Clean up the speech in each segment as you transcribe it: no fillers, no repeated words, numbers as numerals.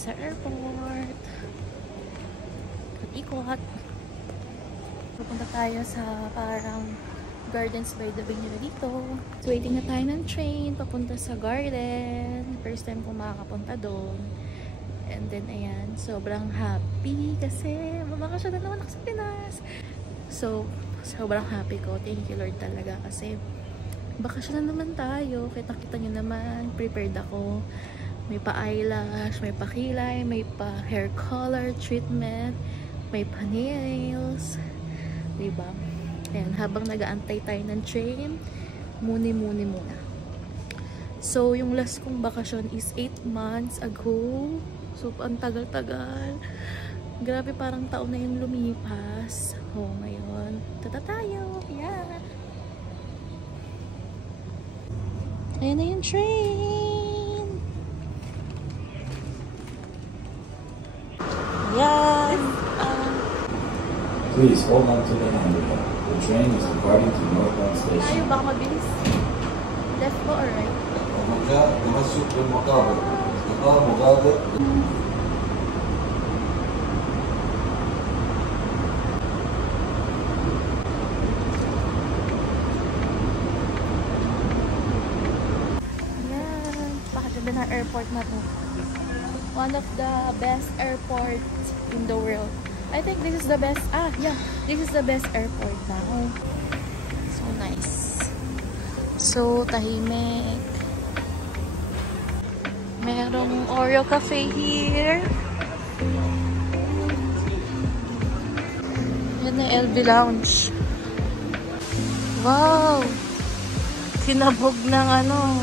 sa airport. Ikot. Pupunta tayo sa parang Gardens by the Bay nila dito. So, waiting na tayo ng train papunta sa garden. First time ko makakapunta doon. And then, ayan, sobrang happy kasi mabakasyon na naman ako sa Pinas. So, sobrang happy ko. Thank you, Lord, talaga kasi bakasyon na naman tayo. Kita-kita nyo naman, prepared ako. May pa-eyelash, may pa-kilay, may pa-hair color treatment, may pa-nails. Diba? Ayan, habang nag-aantay tayo ng train, muni-muni muna. So, yung last kong bakasyon is 8 months ago. So, ang tagal-tagal. Grabe, parang taon na yung lumipas. Oh, ngayon, tata tayo. Yeah. Ayan na yung train. Yan. Please hold on to the handrail. The train is departing to Northbound Station. Ay, baka mabilis. Left po or right? ومن جاء تمسك بالمقابر استقام مغادر. Yan. Pakaganda na airport na to. One of the best airports in the world. I think this is the best. Yeah. This is the best airport now. So nice. So tahimik. Merong Oreo Cafe here. Yan na LV Lounge. Wow! Kinabog ng ano.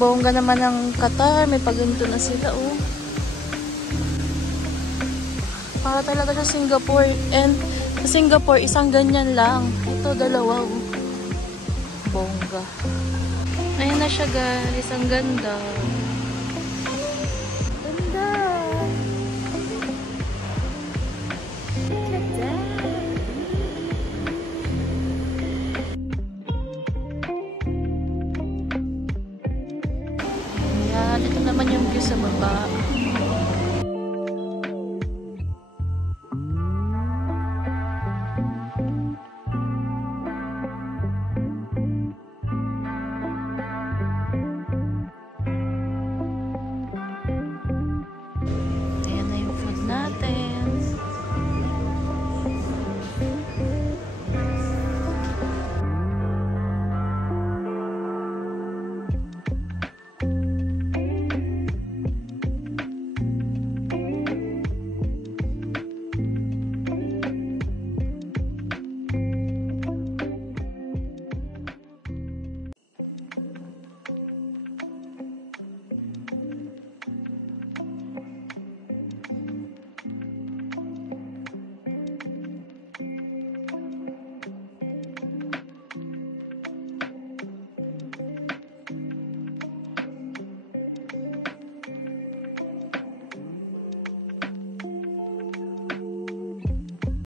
Bongga naman ng Qatar. May paganto na sila, oh. Para talaga sa Singapore. And sa Singapore, isang ganyan lang. Ito, dalawa. Bongga. Ayan na siya, guys. Ang ganda. Ganda. Look at that. Ayan. Ito naman yung view sa baba.